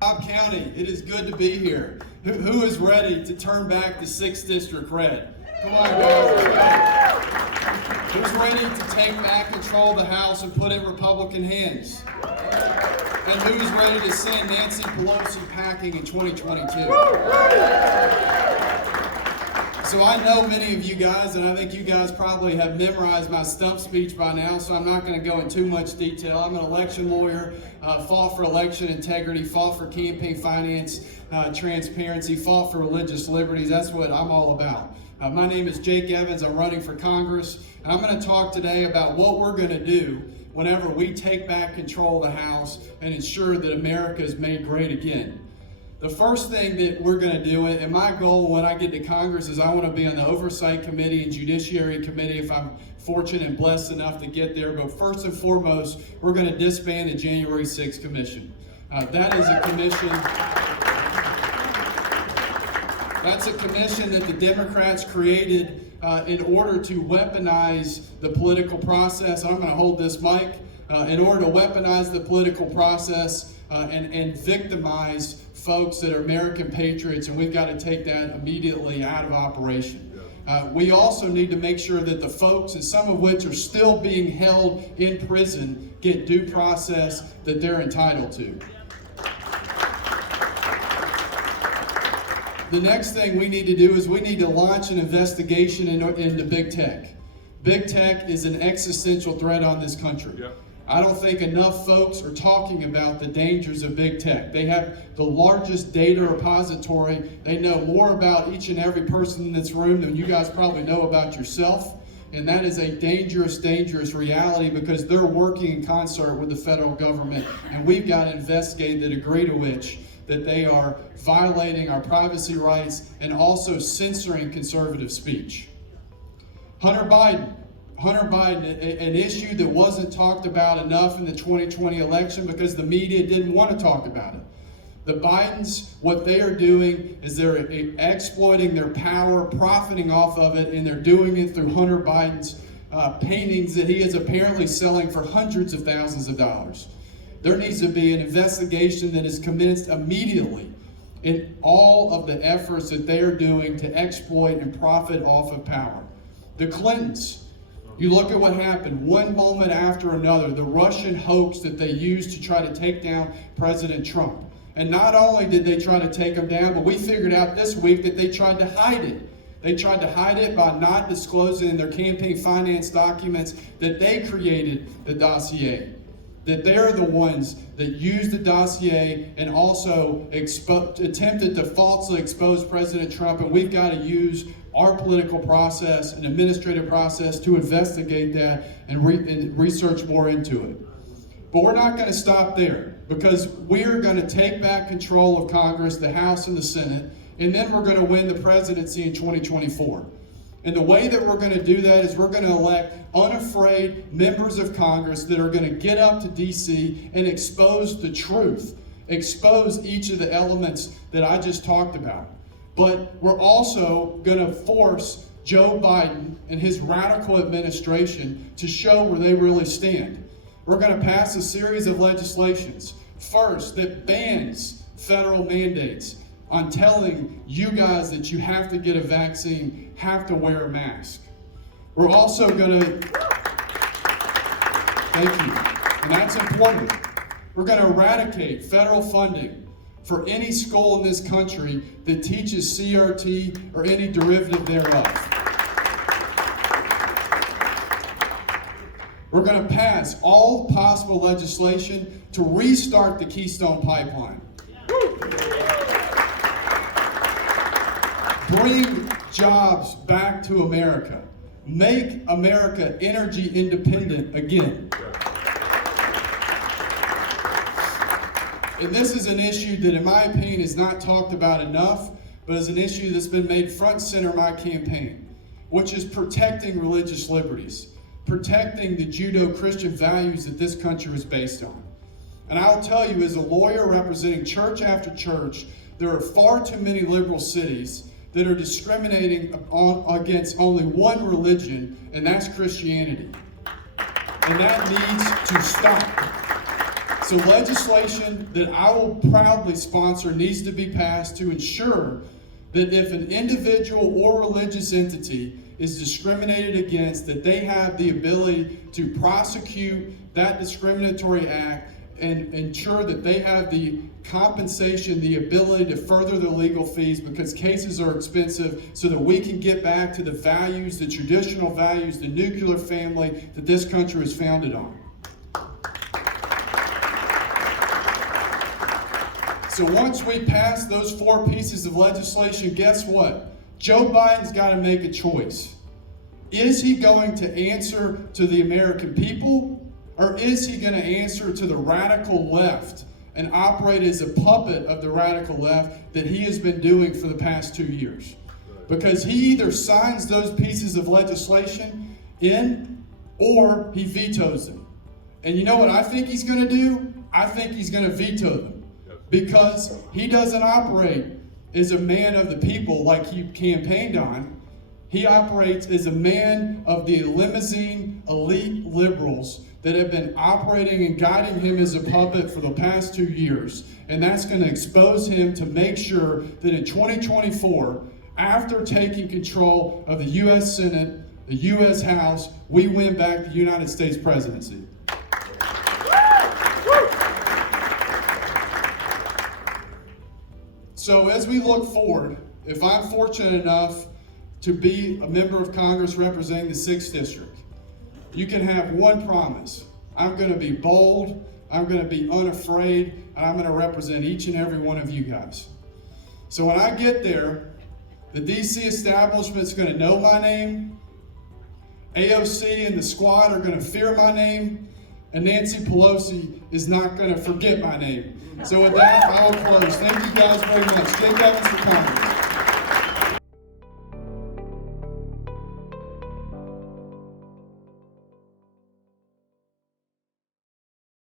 Cobb County, it is good to be here. Who is ready to turn back the 6th District red? Come on, guys. Who's ready to take back control of the House and put it in Republican hands? And who's ready to send Nancy Pelosi packing in 2022? So I know many of you guys, and I think you guys probably have memorized my stump speech by now, so I'm not going to go in too much detail. I'm an election lawyer, fought for election integrity, fought for campaign finance, transparency, fought for religious liberties. That's what I'm all about. My name is Jake Evans. I'm running for Congress, and I'm going to talk today about what we're going to do whenever we take back control of the House and ensure that America is made great again. The first thing that we're going to do, and my goal when I get to Congress, is I want to be on the Oversight Committee and Judiciary Committee if I'm fortunate and blessed enough to get there. But first and foremost, we're going to disband the January 6th Commission. That is a commission. That's a commission that the Democrats created in order to weaponize the political process. I'm going to hold this mic. In order to weaponize the political process and victimize folks that are American patriots, and we've got to take that immediately out of operation. We also need to make sure that the folks, and some of which are still being held in prison, get due process that they're entitled to. The next thing we need to do is we need to launch an investigation into big tech. Big tech is an existential threat on this country. Yeah. I don't think enough folks are talking about the dangers of big tech. They have the largest data repository. They know more about each and every person in this room than you guys probably know about yourself. And that is a dangerous, dangerous reality because they're working in concert with the federal government. And we've got to investigate the degree to which that they are violating our privacy rights and also censoring conservative speech. Hunter Biden, an issue that wasn't talked about enough in the 2020 election because the media didn't want to talk about it. The Bidens, what they are doing is they're exploiting their power, profiting off of it, and they're doing it through Hunter Biden's paintings that he is apparently selling for hundreds of thousands of dollars. There needs to be an investigation that is commenced immediately in all of the efforts that they are doing to exploit and profit off of power. The Clintons, you look at what happened one moment after another, the Russian hoax that they used to try to take down President Trump. And not only did they try to take him down, but we figured out this week that they tried to hide it. They tried to hide it by not disclosing in their campaign finance documents that they created the dossier. That they're the ones that used the dossier and also attempted to falsely expose President Trump, and we've got to use our political process and administrative process to investigate that and research more into it. But we're not going to stop there because we're going to take back control of Congress, the House and the Senate, and then we're going to win the presidency in 2024. And the way that we're going to do that is we're going to elect unafraid members of Congress that are going to get up to D.C. and expose the truth, expose each of the elements that I just talked about. But we're also going to force Joe Biden and his radical administration to show where they really stand. We're going to pass a series of legislations. First, that bans federal mandates on telling you guys that you have to get a vaccine, have to wear a mask. We're also going to, thank you, and that's important. We're going to eradicate federal funding for any school in this country that teaches CRT or any derivative thereof. We're going to pass all possible legislation to restart the Keystone Pipeline. Bring jobs back to America. Make America energy independent again. And this is an issue that, in my opinion, is not talked about enough, but is an issue that's been made front and center of my campaign, which is protecting religious liberties, protecting the Judeo-Christian values that this country is based on. And I'll tell you, as a lawyer representing church after church, there are far too many liberal cities that are discriminating against only one religion, and that's Christianity. And that needs to stop. So legislation that I will proudly sponsor needs to be passed to ensure that if an individual or religious entity is discriminated against, that they have the ability to prosecute that discriminatory act and ensure that they have the compensation, the ability to further their legal fees, because cases are expensive, so that we can get back to the values, the traditional values, the nuclear family that this country is founded on. So once we pass those 4 pieces of legislation, guess what? Joe Biden's got to make a choice. Is he going to answer to the American people, or is he going to answer to the radical left and operate as a puppet of the radical left that he has been doing for the past 2 years? Because he either signs those pieces of legislation in, or he vetoes them. And you know what I think he's going to do? I think he's going to veto them. Because he doesn't operate as a man of the people like he campaigned on. He operates as a man of the limousine elite liberals that have been operating and guiding him as a puppet for the past 2 years. And that's going to expose him to make sure that in 2024, after taking control of the U.S. Senate, the U.S. House, we win back the United States presidency. So as we look forward, if I'm fortunate enough to be a member of Congress representing the 6th District, you can have one promise. I'm going to be bold, I'm going to be unafraid, and I'm going to represent each and every one of you guys. So when I get there, the DC establishment's going to know my name, AOC and the squad are going to fear my name, and Nancy Pelosi is not going to forget my name. So with that, I will close. Thank you guys very much. Thank Evans for coming.